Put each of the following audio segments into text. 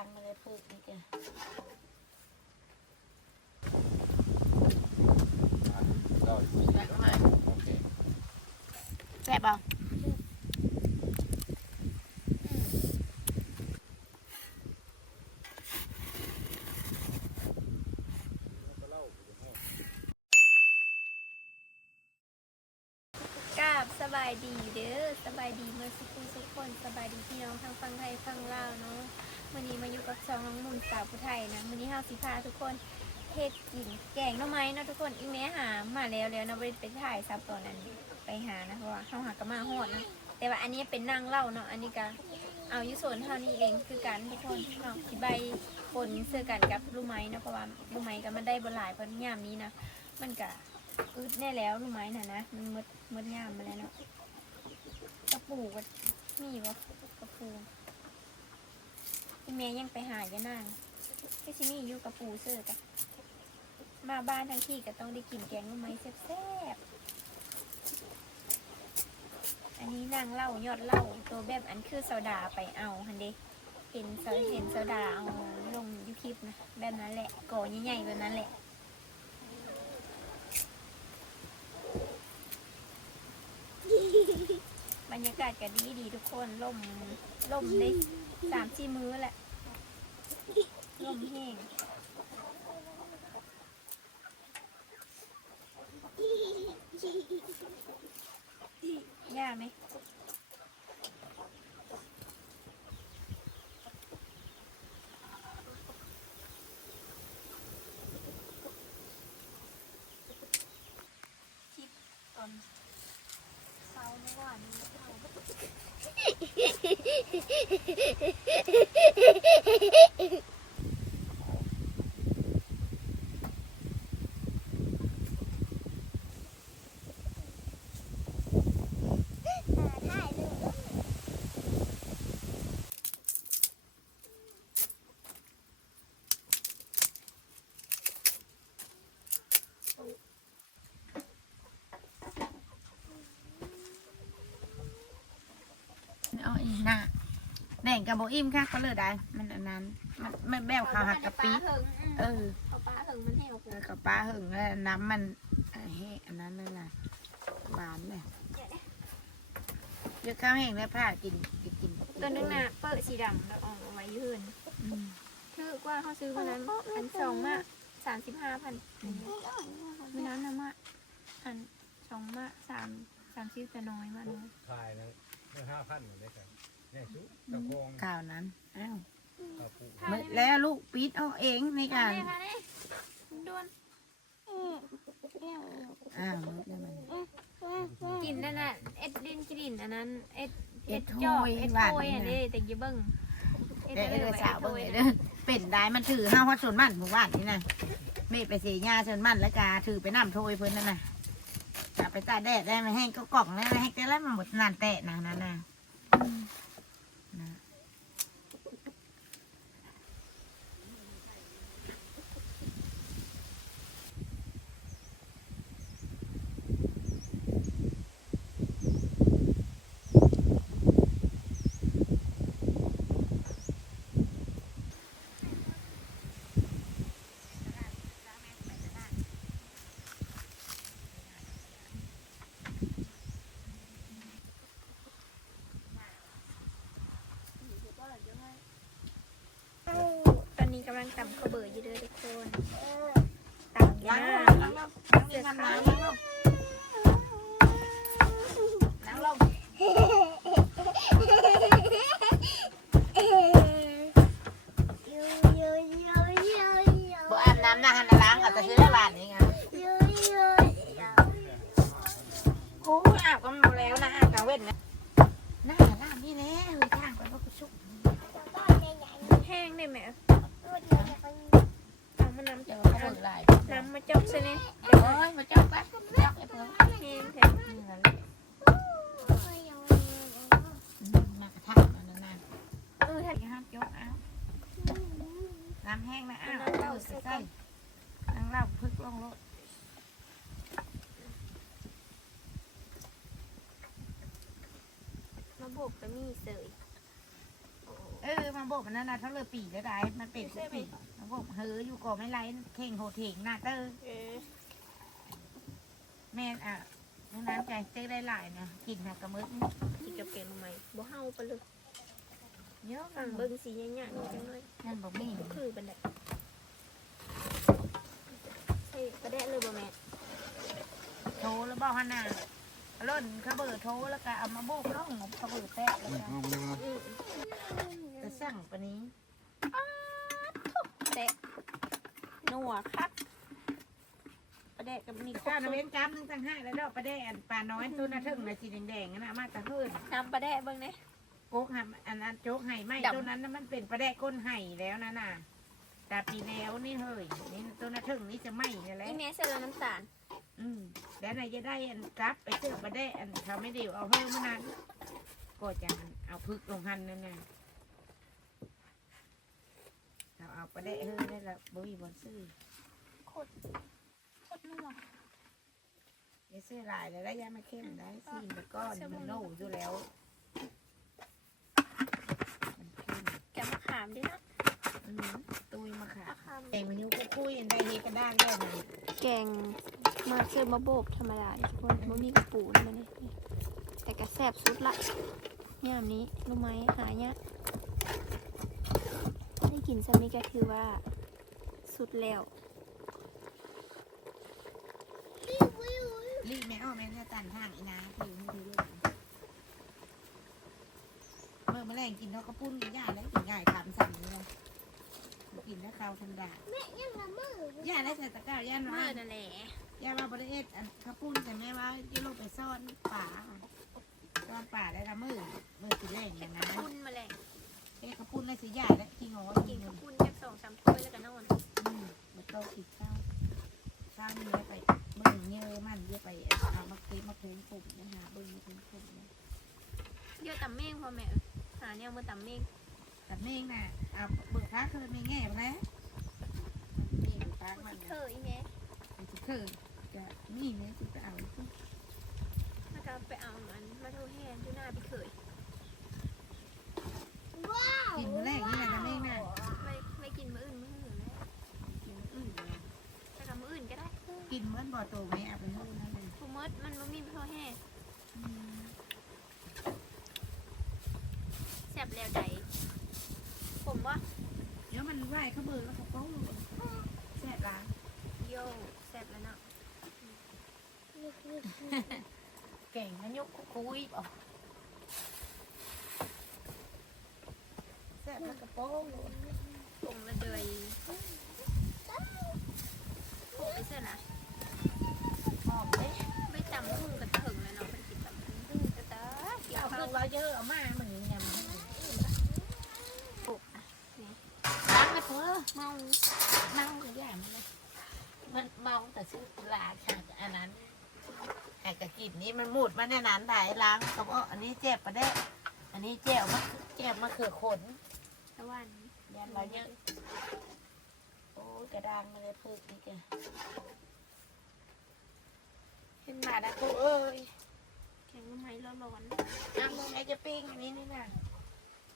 างมาเลยพึกนี่แกก็โอเคแซ่บเปล่ากราบสบายดีเด้อสบายดีเมื่อสักครู่ทุกคนสบายดีพี่น้องทั้งฟังไทยฟังลาวเนาะ วันนี้มาอยู่กับช่องน้องมุนสาวผู้ไทยนะวันนี้เฮาสิพาทุกคนเฮ็ดกินแกงหน่อไม้นะทุกคนอีแม่หามาแล้วแล้วเนาะได้ไปถ่ายซับตอนนั้นไปหานะเพราะว่าเฮาหากะมาฮอดนะแต่ว่าอันนี้เป็นนางเล่าเนาะอันนี้ก็เอาอยู่โซนเท่านี้เองคือการทุกคนเนาะที่ใบปนเสื้อกันกับลูกไม้นะเพราะว่าลูกไม้ก็มันได้บ่หลายเพราะยามนี้นะมันก็อึดแน่แล้วลูกไม้น่ะนะมันมดมดยามมาแล้วเนาะกระปูก็มีวะกระปู พี่เมย์ยังไปหายะนางพี่ชิมี่อยู่กระปูเสื้อกันมาบ้านทั้งที่ก็ต้องได้กินแกงหน่อไม้แซ่บๆ อันนี้นางเล่ายอดเล่าตัวแบบอันคือโซดาไปเอาฮันเดเห็นโซเห็นโซดาเอาลงยูทูบนะแบบนั้นแหละก่อใหญ่ๆแบบนั้นแหละบรรยากาศก็ดีดีทุกคนล่มล่มได้สามสี่มื้อแหละ ลมแห้งยากไหมคลิปตอนเช้าเมื่อวานนี้เรา เอาอีหน้าแดง กับโบอิ่มค่ะก็เลยได้มันอันนั้น มันมันแบบข้าวหักกะปิเหิงเออเอาปลาเหิงมันแห้วกูแล้วกับปลาหึงแล้วน้ำมันเอ่อแห้งอันนั้นนั่นน่ะหวานเลยเยอะข้าวแห้งแล้วผ้ากินกินกินตัวนึงน่ะเปิดสีดำแล้วเออกเอาไว้ยืนอืมคือกว่าเขาซื้อวันนั้นอันสองมาสามสิบห้าพันไม่นั้นนะมาอันสองมาสามสามสิบจะน้อยมากเลยขายนะห้าพันเลยครับ เนี่ยชุตะโกงข้าวนั้นอ้าวกระปุกหมดแล้วลูกปิดเอาเองในการนี่ค่ะนี่ด้วนอ้าวหมดแล้วมันกินนั่นน่ะเอ็ดดินกลิ่นอันนั้นเอ็ดเอ็ดจอกโทยเอ็ดหวานโทยอันนี่นี้นะแต่อยี่เบิ้งเอ็ดเด้อเอเด้ออสาวเอ็ดโทเบิ่งยเลยเด้อเป็นได้มันถือห้าวัดส่วนมันหมู่บ้านนี่นะเมฆไปเสียหญ้าส่วนมันแล้วกาถือไปน้ำโทยเพิ่นนั่นน่ะกลับไปตากแดดได้มาแห้งก็กล่องแล้วแห้งแต่แล้วมันหมดนานแตะนะนั่นน่ะนะ ตอนนี้กำลัง ตำข้าวเบื่ออยู่เด้อทุกคนตำล้าย่างลงล้างลงล้างนี่ทำล้างล้างลงล้างลงบ่อาบน้ำนะฮันน่ะล้างเอาแต่ซื้อได้บาทนี่ไงโอ้ยอาบก็มาแล้วนะอาบกลางเว้นนะหน้าล้างนี่แหละเฮ้ยทางไปก็กระชุกแห้งได้ไหมเอา มาน้ำเดี๋จยวอกเขาเบิกลายน้ำมาจอกซะเนี่ยเดี๋ยวเอ้ยมาจับจับไอ้เพิ่งแห้งแท้นี่นั่นแหละมมากระทะมันนั่นน่ะเออถ้าอย่าห้ามยกเอาน้ำแห้งนะอ้าวเล่าใส่ใส่น้ำเล่าพึกลงรถมาโบกก็มีเสยโอ้เออมาโบกมันนั่นนะเท่าเลยปีแล้วได้ มันเป็นทุกปีมาโบกเฮ้ยอยู่ก่อไม่ไรเข่งโหเถงหน้าเตอร์เออแม่นอะน้องน้ำใจเต้ได้หลายนะกินหักกระมึกกินกับแกงใหม่บ่เฮาปะเลยเยอะอ่ามันงเบิ่งสีหยาๆนี่จังเลยนั่นบอกมีคือบันไดใช่กระแดะเลยบ่แม่โทรแล้วบอกฮานาล่นเขาเบิดโทรแล้วก็เอามาโบกล่องเขาเบิดแตะแล้วก็ อืมจะสั่งปะนี้แตะนัวคักกระแดะกับนี่ก้าวน้ำเว้นจ้ำหนึ่งตั้งห้าแล้วดอกประเดอันปลาน้อยตัวน่ะถึงนะสีแดงๆนั่นน่ะมาแตะเพิ่นน้ำปลาแดะเบิ่งเด้โก๊กหำอันนั้นโจ๊กไห่ไหมดำ ตัวนั้นน่ะมันเป็นประเดก้นไห่แล้วนะน่ะแต่ปีแล้วนี่เฮ้ยนี่ตัวน่ะถึงนี่จะไหมนี่แหละอีแม่ใส่แล้วน้ำตาลอืมแล้วนายจะได้อันกลับไปเจอประเดอันเขาไม่เดียวเอาเพิ่มมานั้นก็จะเอาพึกลงหันนั่นน่ะ เขาเอาประเดเฮ้ยนี่แหละบุยบนซื้อโคตรโคตรนัวอย่าซื้อหลายเลยแล้วยามาเข้มได้ซีนไปก้อนมันโน่อยู่แล้วมันเข้มแกมะขามด้วยนะอืมตุยมาค่ะมะขามแกงมันยุกคุยได้เฮกระด้างได้ไหมแกงมาเสิร์ฟมาโบกธรรมดาทุกคนบ่มีกระปูนมาเนี่ยแต่กระแซบสุดละยามนี้รู้ไหมหายากได้ กินซะนี้ก็คือว่า สุดแล้วรีบแม่เอาแม่จะตันทางอีนาผิวไม่ดีด้วยเมื่อแมลงกินเขาก็ปุ้นกินยาแล้วกินง่ายทำสั่งเลยกินแล้วข้าวธรรมดาแม่ยังละมือย่าแล้วใส่ตะกร้าย่าน้อเมื่อยนั่นแหละย่าว่าบริเอตอันข้าวปุ้นแต่แม่ว่าจะลงไปซ่อนป่าซ่อนป่าได้ละมือมือสีแรงเนี่ยนะปุ้นมาแหละเอ๊ะข้าวปุ้นได้สีใหญ่แล้วกินงอกิกินนกับเงินปุ้นแค่สองสามถ้วยแล้วก็นอนอืมแล้วก็กินข้าวข้าวนี่แล้วไปมือเยอะมันเยอะไปเอามาคลิปมาเพลงผมนะคะเบิ้งมาเพลงผมนะเยอะตำเมงพ่อแม่หาแนวมาตำเมงแต่เมงน่ะเอาเบิกพักคือไม่แง่แล้วนี่เบิกพักมันเคยแม่มันจะคือจะนี่เนี่ยคือจะเอาสิแล้วก็ไปเอามันมาโทรแห้งที่หน้าพี่เคยว้าว กินมื้อแรกนี่แหละนะเมงน่ะไม่ไม่กินมื้ออื่นมื้ออื่นแล้วกินมื้ออื่นเลยแต่กับมื้ออื่นก็ได้กินเหมื่อนบ่อโตไหมเอาไปนู่นนั่นเลยผู้มดมันบ่มีโทรแห้งอืมแซ่บแล้วใดผมว่าเดี๋ยวมันไหวเขาเบิกแล้วเขาก็แซ่บล้างโย่แซ่บแล้วเนาะ เก่งนะยกคุยบอก แซ่บแล้วกระโปรงผมละเดยผมไปเสื้อนะหอมเด้ไม่ตำหุ่งกระถึงเลยเนาะมันกินตำหุ่งกระตาเกี่ยวข้าขึ้วนเราเยอะเอามาเหมือนยำปุกอะล้างกระเพื่อเมาเมาก็อย่างนั้นเลยมันเมาแต่ซื้อลาค่ะอันนั้นไอ้กระกินนี้มันหมุดมาในนั้นได้ล้างเขาบอกอันนี้เจ็บประเด้อันนี้เจ็บมะเจ็บมะเขือขน เราเยอะโอ้ยกระด้างมาเลยพึกนี่แกเห็นมาแล้วกูเอ้ยแข็งไม้ร้อนน้ำมึงไงจะปิ้งอันนี้นี่นะ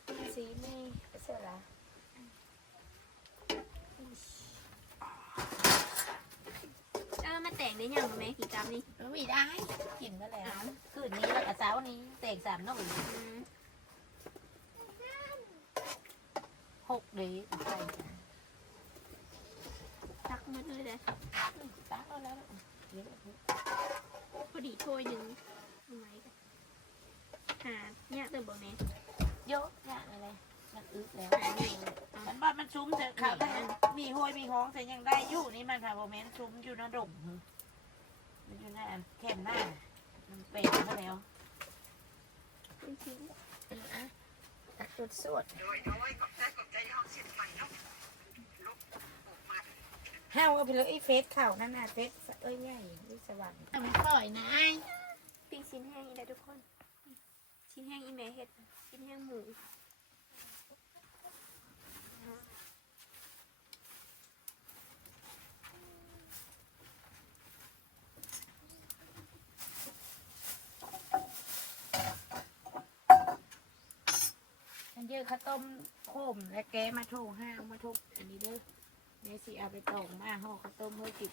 ปิ้งสีนี่ไปเสร็จละๆแล้วมาแต่งได้ยังบ่แม่กี่กรัมนี่มันมีได้กินมาแล้วคืนนี้แล้วกับเช้านี้เตกสามหน่อ ยอืมหกดีตักหมดเลยเด้อตักเอาแล้วเดี๋ยวพอดีถ้วยหนึ่งเอาไว้กันหาเนี่ยเติมบ่แม่เยอะอย่างอะไรมันอึดแล้วมันบ้านมันซุ้มแต่ข่าวแต่มีห้อยมีห้องแต่ยังได้อยู่นี่มันค่ะโมเมนต์ซุ้มอยู่นะดงมันอยู่ในอันแคมหน้ามันเป็นมาแล้วจริงเอออะตักจุดสวด เฮาวเอาไปเลยไอ้เฟสเข่านั่นน่ะเฟสเอ้ยใหญ่วิสวรรค์มันปล่อยนะปิ้งชิ้นแห้งอีได้วทุกคน ชิ้นแห้งอีแม่เฮ็ด ชิ้นแห้งหมูมันเยอะข้าวต้มโคมและแกมาโถห้างมาทุบอันนี้เด้อ เดี๋ยวสิเอาไปตอกมาห่อข้าวต้มเพื่อกิน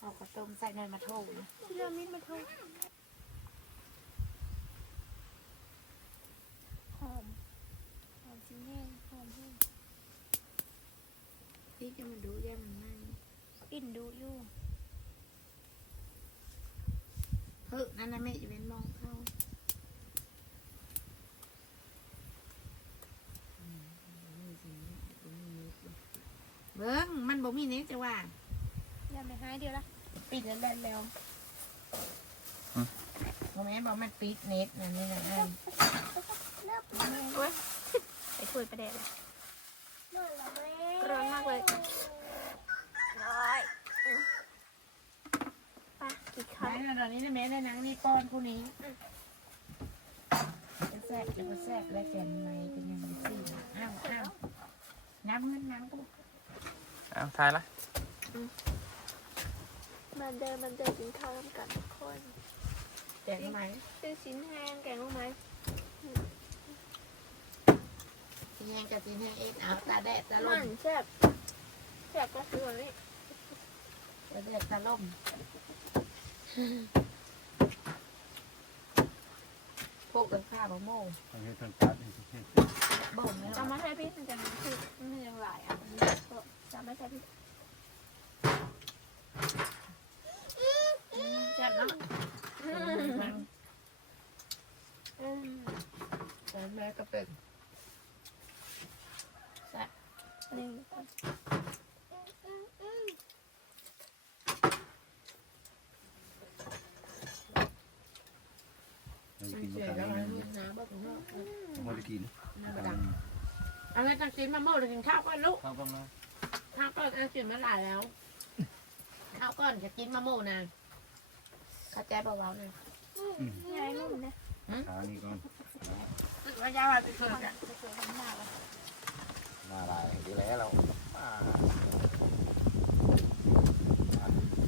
ห่อข้าวต้มใส่เนยมาโถนะเรื่องมิดมาทุกหอม หอมชิ้นแห้งหอมแห้งที่จะมาดูแย่มันนั่นกลิ่นดูอยู่เฮ้ยนั่นนะแม่จะเป็นมองเข้าอืมนี่สิบ่มีเน็ตบ่เบิ้งมันบ่มีเน็ตจะว่าอย่าไปหายเดียวละปิดแล้วได้แล้วโมแม่นบอกมันปิดเน็ตนั่นนี่นะอันโอ้ยไอ้ถ้วยประเดะเลยเมื่อละแม่ร้อนมากเลยร้อยไปกินข้าวไหนตอนนี้นะแม่ได้หนังนี่ป้อนผู้นี้จะแซ่บจะมาแซ่บและแกนในเป็นยังไงสิอ้าวอ้าวน้ำเงินน้ำก็ เอาทายละมาเดินมันเดินกินข้าวร่วมกันทุกคนแกงไหมซื้อชิ้นแห้งแกงรู้ไหมทีแห้งกับทีแห้งเอ็ดเอาตาแดดตาลมัมนแซ่บแซ่บก็คือวันนี้ตาแดดตาลม พวกกันข้าวมะโม่ทางเฮ็ดทางการนี่สิเฮ็ดบ่มแล้วจำมาใช้พี่มันจะมันคือมันยังหลายอะจำไม่ใช่พี่แซ่บเนาะอืมแต่แม่ก็เป็นนี่มันมัน กินเสียกันแล้วมันน้ำบ่ถึงเนาะมันกินน้ำดังเอาไว้ตั้งกินมะโม่หรือกินข้าวก่อนลูกข้าวกันนะข้าวก่อนเอากินมาหลายแล้ว ข้าวก่อนจะกินมะโม่นะเข้าใจเบาๆนะยายนุ่มนะขานี่ก่อนว่ายาวไปเกิดอะจะสวยทำหน้าละมาหลายดีแล้วเรา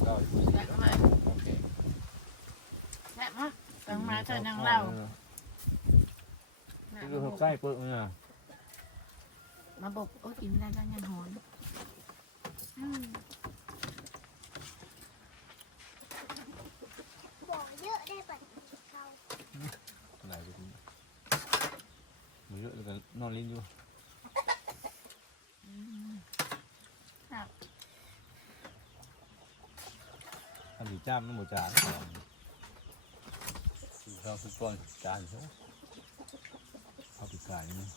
ก็อยู่สิแซ่บมากโอเคแซ่บมาก ต้องมาเจอนังเล่านี่คือใกล้เปิ้ลเนี่ยมาบอกโอ้กินไม่ได้แล้วยังหอนอืมบอกเยอะได้ปัดเขาไหนไปกินมันเยอะเลยกันนอนลิ้นอยู่อันนี้จ้ามมันหมดจาน ข้าวทุกก้อนจานใช่ไหมเอาปีกไก่นี่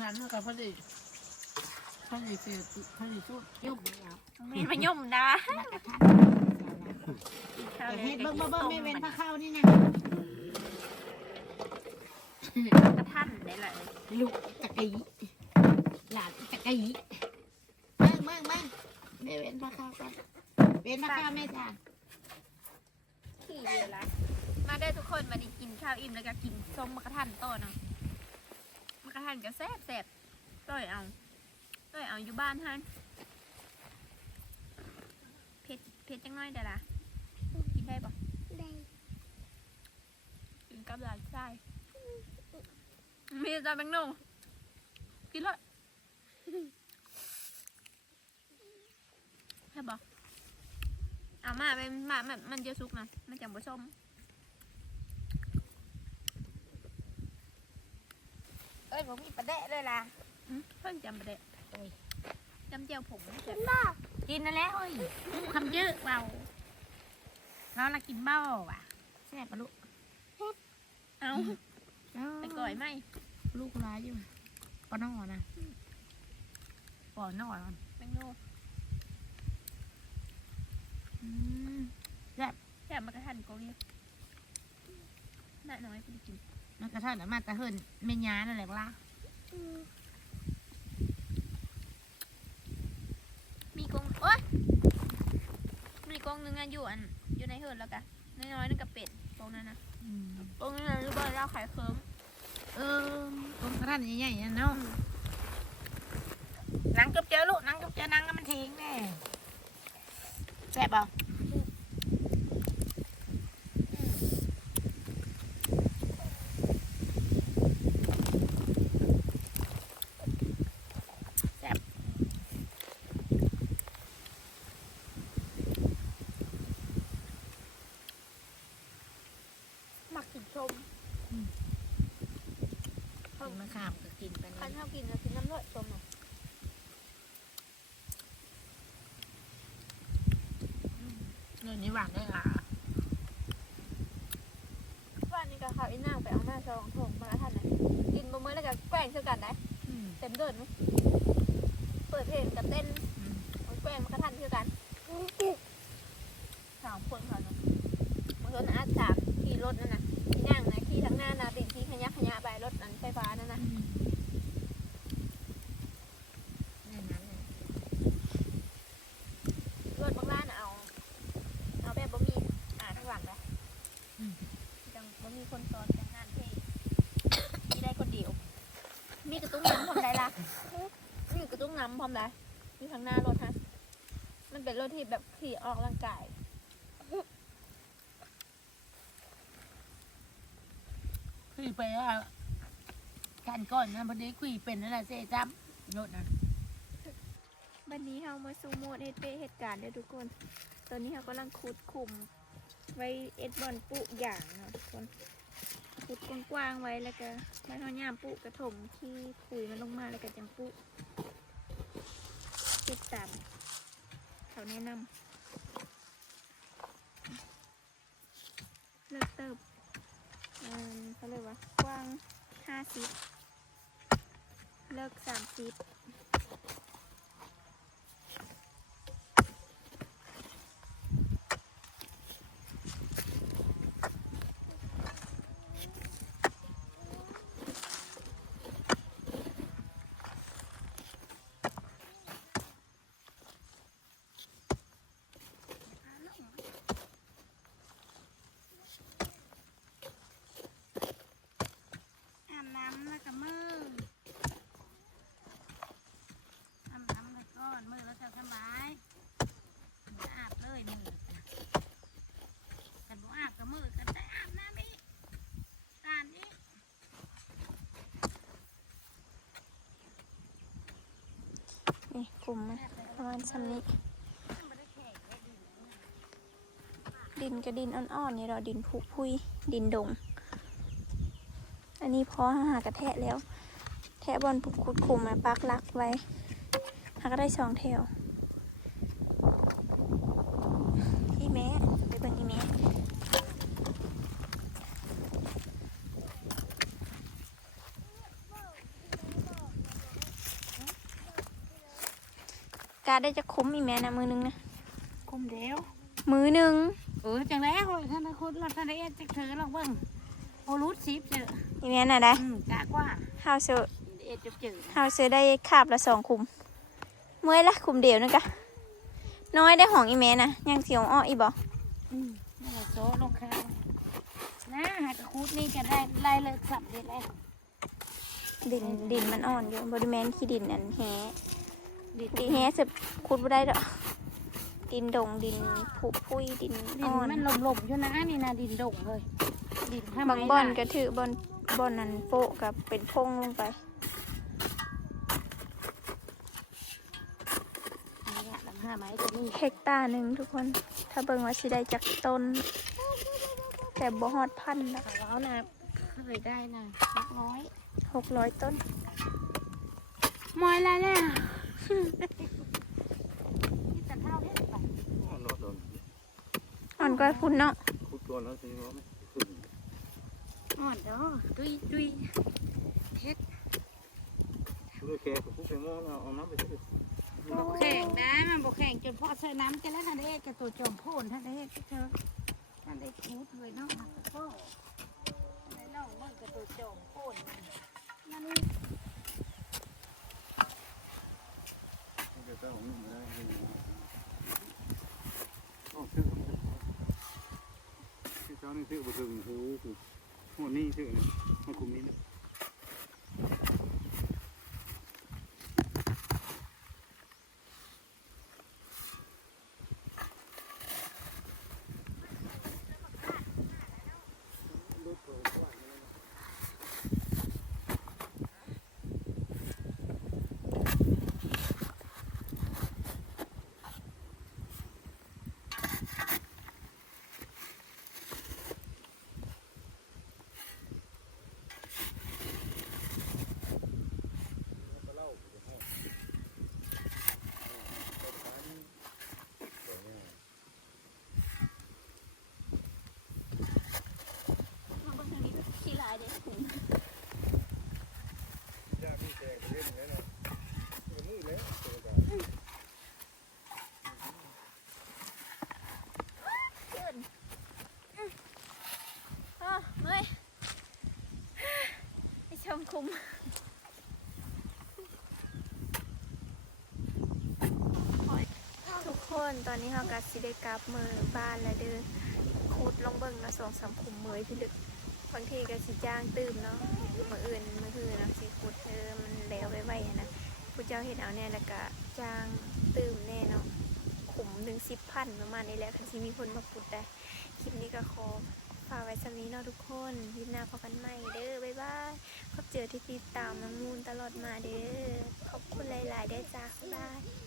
งานเท่ากับพอดีพอดีเสียพอดีชุดยุ่งแล้วมีมายุ่มนะนักกระทันข้าวแต่เลยเฮ็ดเบิ่งเบิ่งเบิ่งไม่เว้นผ้าเข้านี่นะ กระทันได้ลยลูกตะกี้หลานตะกี้เบิ่งเบิ่งเบิ่งไม่เว้นผ้าข้ากันเว้นผ้าข้าวแม่จ้าขี่เดียวละมาได้ทุกคนมาได้กินข้าวอิ่มแล้วก็กินส้มมะกระทันโตเนาะมะกระทันก็แซ่บแซ่บต้อยเอาต้อยเอาอยู่บ้านฮันเผ็ดเผ็ดจังน้อยเดี๋ยวละกินได้ปะได้กินกับหลานชาย มีจานแบงโนกินเลยให้บอกเอามาเป็นมาแบบมันจะสุกนะมันจังผสมเอ้ยผมมีประเดะเลยล่ะหึเพิ่งจำไปได้จำเจียวผงไม่เจ็บกินนั่นแหละเอ้ยคำเยอะเบาเราละกินเบ้าว่ะแซ่บปะลูกเอาไปก่อยไหม ลูกร้ายอยู่ปอนอนะปอนอนะแบงโนอืมแค่มากระทันโกเรียน่าน้อยไปกินมันกระทั่งมาแต่เฮินเมียานั่นแหละล่ะอืมมีกรงโอ๊ยมีกรงหนึงอะอยู่อันอยู่ในเฮิร์นแล้วกันน้อยๆนึงกับเป็ดกรงนั้นนะอืมกรงนั้นรู้บ่เราขายเคิร์ม เออตรงท่านใหญ่ๆเนาะนังกืบเจอลูกนังกืบเจอนังก็มันทิ้งแน่แซ่บบ่านได้หรอว่านี่ก็เขาอีนางไปเอามาสองถุงมาแล้วท่านนะกินบะเมื่อแล้วก็แกล้งเท่ากันได้อืมเต็มเดินไหมเปิดเพลงกับเต้นอืมเอาแกล้งมากระทันเท่ากันสามคนเขาเนาะบางคนอาจสามขี่รถนั่นน่ะขี่นั่งนะขี่ทั้งหน้านาติดขี่ขยักขยะไปรถนั้นไฟฟ้านั่นนะ แน่นั้นเลย รถบางร้านน่ะเอา เอาแบบบ่มีอ่าข้างหลังเลยจังบ่มีคนซ้อนจังงานเท่มีได้คนเดียว มีกระตุ้งน้ำพร้อมได้ละมีกระตุ้งน้ำพร้อมได้มีข้างหน้ารถฮะ มันเป็นรถที่แบบขี่ออกกำลังกายคุยไปว่ากันก่อนนะพอดีคุยเป็นนั่นแหละเซจับโนดนะวันนี้เรามาซูโม่เฮ็ดเป้เหตุการณ์เด้อทุกคน ตอนนี้เรากำลังขุดคุมไว้เอ็ดบอลปุอย่างเนาะทุกคน ขุดกว้างๆไว้แล้วก็แล้วเราย่ามปุกระถมที่คุยมันลงมาแล้วก็จังปุติดตามเขาแนะนำเลิกเติบเอิ่มเขาเรียกว่ากว้างห้าสิบเลิกสามสิบ อาบน้ำแล้วก็มืออาบน้ำแล้วก็มือแล้วจะสบายมืออาบเลยมือกันบ่อาบกับมือกันได้อาบน้ำอีกตามอีก นี่ กลุ่มมันประมาณชั้นนี้ ดินกับดินอ่อนๆนี่เราดินผุพุยดินดง อันนี้พอหากระแทะแล้ว แทะบอลผุกคุดคุมมาปักลักไว้หาก็ได้สองแถวอีแม่ไปเบิ่งอีแม่ การได้จะคุ้มอีแม่นะมือนึงนะคุมเดียวมือหนึ่งเออจังแล้วท่านนายคุณเราท่านนายเอ็ดจักเธอลองเบิ่งโอรูดซิปเจออีแม่น่ะได้อืมจากว่าเฮาเสือเอ็ดจะเจอเฮาเสือได้คาบละสองคุมเมื่อยละคุมเดียวนึงกะน้อยได้ของอีแม่นะยังเสียวอ้ออีบ่อืมนี่แหละโซ่ลงข้าวนะหากระคูดนี่จะได้ไล่เลิกสับเลยแล้วดินดินมันอ่อนอยู่บริแมนขี้ดินอันแฮ ดินดินแฮเสือขุดบ่ได้ดอกดินดงดินผุพุยดินดินอ่อนมันหลมๆอยู่นะนี่นะดินดงเลย ดินผ้าบางไม้บอนลายก็ถือบอนบอนนั้นโปะกับเป็นพงลงไปนี่แหละลำผ้าไม้ตัวนี้เฮกตาร์หนึ่งทุกคน ถ้าเบิ่งว่าสิได้จากต้น แต่บ่ฮอดพันละขาวนะเคยได้นะสักร้อยหกร้อยต้นมอยแล้วเนี่ย นี่แต่เท่าเฮ็ดไปรถโดนอ่อนก็พุ่นเนาะคุดตัวแล้วสิว่าไม่ขึ้นอ่อนเด้อดุยดุยเฮ็ดคุดแค่คุดไปมองเอาน้ำไปสิบกแข่งได้มันบกแข่งจนพ่อใส่น้ำกันแล้วท่านได้เฮ็ดกับตัวจอมโพนท่านได้เฮ็ดเธอท่านได้คูดเลยเนาะพ่อท่านได้เล่าเมื่อกับตัวจอมโพนนั่น เดี๋ยวจะของมึงได้โอ้ซื้อที่เจ้านี่ชื่อบุตรถึงหูคือหัวนี่ชื่อเนี่ยมาคุมนี้นะ คุมทุกคนตอนนี้เรากัสิได้กลับมือบ้านแล้วเด้อคูดลองเบิ่งเนาะสองสามคุมเมยพี่ลึกบางทีก็สิจ้างตื่มเนาะมืออื่นมือคือนะสิคูดเออมันแล้วไว้ๆนะผู้เจ้าเห็นเอาเนี่ยแล้วก็จ้างตื่มแน่เนาะขุมหนึ่งสิบพันประมาณนี้แหละคันสิมีคนมาขุดได้คลิปนี้ก็ขอากไว้สำนี้เนาะทุกคนคลิปหน้าพบกันใหม่เด้อบ๊ายบายขอบเจอที่ติดตามน้องมูลตลอดมาเด้อขอบคุณหลาย ๆ ได้อจ้าบ๊ายบาย